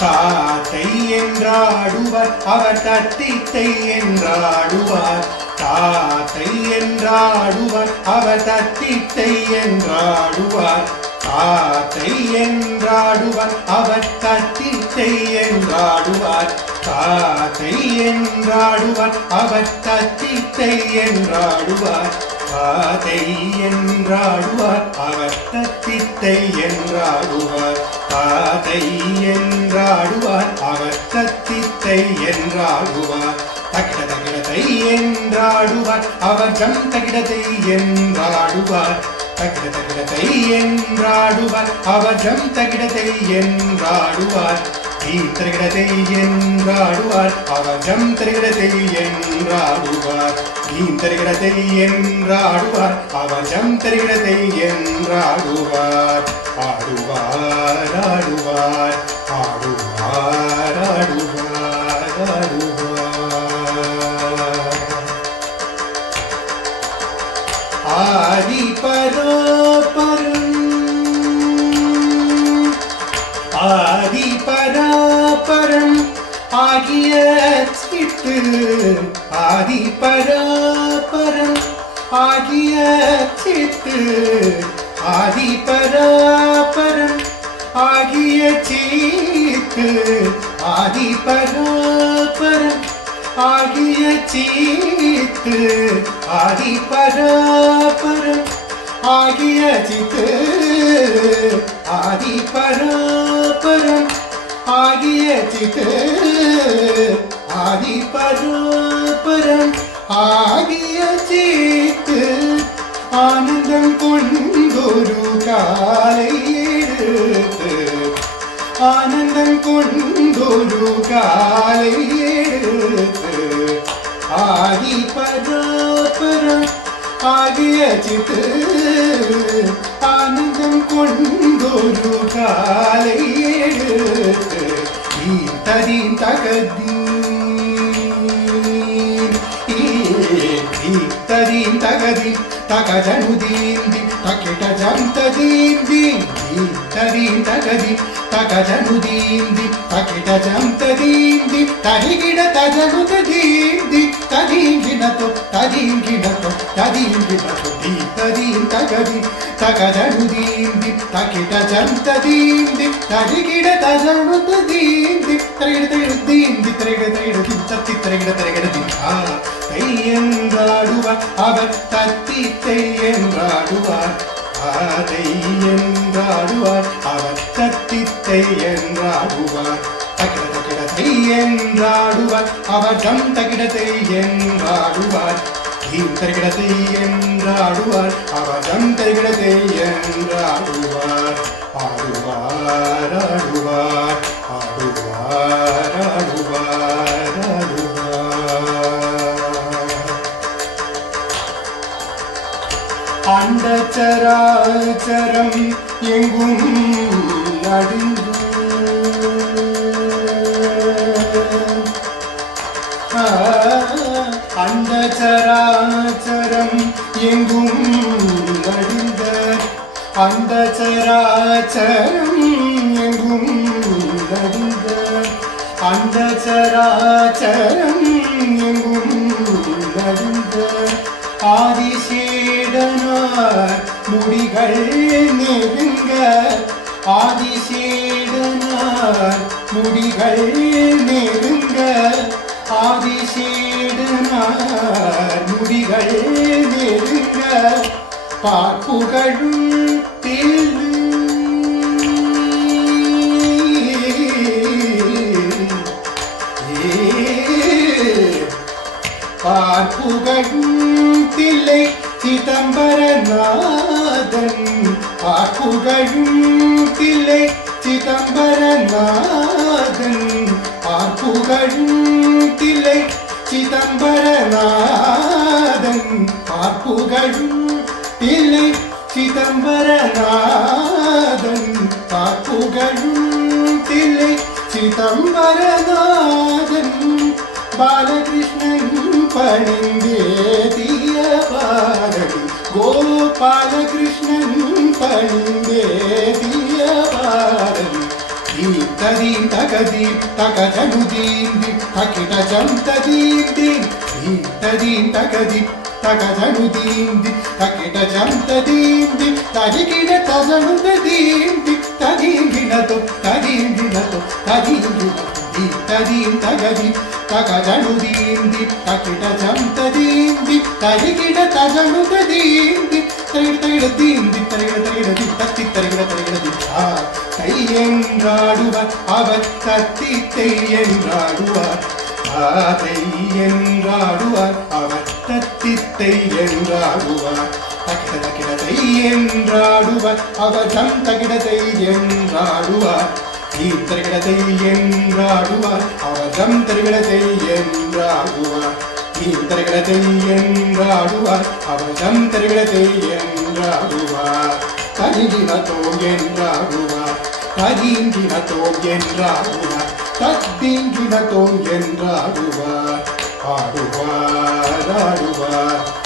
தாத்தை என்றாடுவர் அவர் தத்தித்தை என்றாடுவார். தாத்தை என்றாடுவர் அவர் தத்தித்தை என்றாடுவார். தாத்தை என்றாடுவர் அவர் தத்தித்தை என்றாடுவார். தாத்தை என்றாடுவர் அவர் தத்தித்தை என்றாடுவார். தாத்தை என்றாடுவார் அவர் தத்தித்தை என்றாடுவார். தாத்தை என்றாடுவார் அவர் தத்தித்தை என்றாடுவார். தகிட தகிடத்தை என்றாடுவார் அவர் ஜம் தகிடத்தை என்றாடுவார். தகிட தகிடத்தை என்றாடுவார் அவர் ஜம் தகிடத்தை என்றாடுவார். தீர்த்தகிடத்தை என்றாடுவார் அவர் ஜம் தகிடத்தை என்றாடுவார். தீர்த்தகிடத்தை என்றாடுவார் அவர் ஜம் தகிடத்தை என்றாடுவார். ஆடுவார் ஆடுவார் ஆடுவார் ஆடுவார் ஆடுவார். ஆதி பராபரம் ஆதி பராபரம் ஆகிய சித்து. ஆதி பராபரம் ஆகிய சித்து. ஆதி பராபரம் ஆகிய சித்து. ஆதி பராபரம் ஆகிய சித்து. ஆதி பராபரம் ஆகிய சித்து. ஆதி பராபரம் ஆகிய சித்து. ஆதி பராபரம் ஆகிய சித்து. ஆனந்தம் கொண்டொரு காலை எடுத்து. ஆனந்தம் கொண்டொரு காலை எடுத்து. ஆதி பராபரம் ஆகிய சித்து. ஆனந்தம் கொண்டொரு காலை எடுத்து. தரீன் தகதி தரீன் தகதி தகஜனுதீந்தி தக்கிட ஜந்ததீந்தி. தரீன் தகதி தகஜனுதீந்தி தக்கிட ஜந்ததீந்தி. தரிகிட தஜனுதீந்தி ததீங்கினతో తదీంగినతో తదీంగినతో. తదీన్ తగది తగజనుదీంది తకిట జంతదీంది తరిగిడ తజనుదీంది తరిగిడ తరిగిడదీంది తరిగిడ తరిగిడది తత్తి తరిగిడ తరిగిడది. தை என்றாடுவார் அவர் தத்தித்தை என்றாடுவார். அதை என்றாடுவார் அவர் தத்தித்தை என்றாடுவார். தகிட தகிடத்தை என்றாடுவார் அவர் ஜம் தகிடத்தை என்றாடுவார். தரிகிடத்தை என்றாடுவார் அவர் ஜம் தரிகிடத்தை என்றாடுவார். ஆடுவார் ஆடுவார் ஆடுவார் ஆடுவார் ஆடுவார். அண்டச்சராச்சரம் எங்கும் நடுந்து. அண்டச்சராச்சரம் எங்கும் நடுந்த. அண்டச்சராச்சரம் எங்கும் நடுந்த. அண்டச்சராச்சரம் எங்கும் நடுங்க ஆதிசேடனார் முடிகள் நெருங்க ஆதிசேடனார் முடிகள் நெருங்க ஆதிசேடனார் முடிகள் நெருங்க பார்ப்புகழும் பார்ப்புகழும் தில்லை சிதம்பரநாதன் பார்ப்புகழும் தில்லை சிதம்பரநாதன் பார்ப்புகழும் தில்லை சிதம்பரநாதன் பார்ப்புகழும் தில்லை சிதம்பரநாதன் பார்ப்புகழும் தில்லை சிதம்பரநாதன் பாலகிருஷ்ணன் பணிந்தேதிய பாரதி கோபாலகிருஷ்ணன் பணிந்தேதிய பாரதி தீம் தகதி தகதனுதீந்தி தகிட ஜந்ததீந்தி தீம் தகதி தகதனுதீந்தி தகிட ஜந்ததீந்தி தரிகிட தகனுதீந்தி ததீங்கினதோ ததீங்கினதோ ததீங்கினதோ ததீம் தகதி தகதனுதீந்தி தகிட ஜந்ததீந்தி தரிகிட தகனுதீந்தி தரிகிட தீந்தி தரிகிட தத்தி தரிகிட தையென்றாடுவார் அவர் தத்தி தையென்றாடுவார் தையென்றாடுவார் அவர் தத்தி தையென்றாடுவார் தகிட தகிட தையென்றாடுவார் அவர் தம் தகிட தையென்றாடுவார் தரிகிட தையென்றாடுவார் அவர் தம் தரிகிட தையென்றாடுவார் தரிகிட தையென்றாடுவார் அவர் தம் தரிகிட தையென்றாடுவார் கதிங்கினதோ என்றாடுவார் கதிங்கினதோ என்றாடுவார் தத்திங்கினதோ என்றாடுவார் ஆடுவார் ஆடுவார்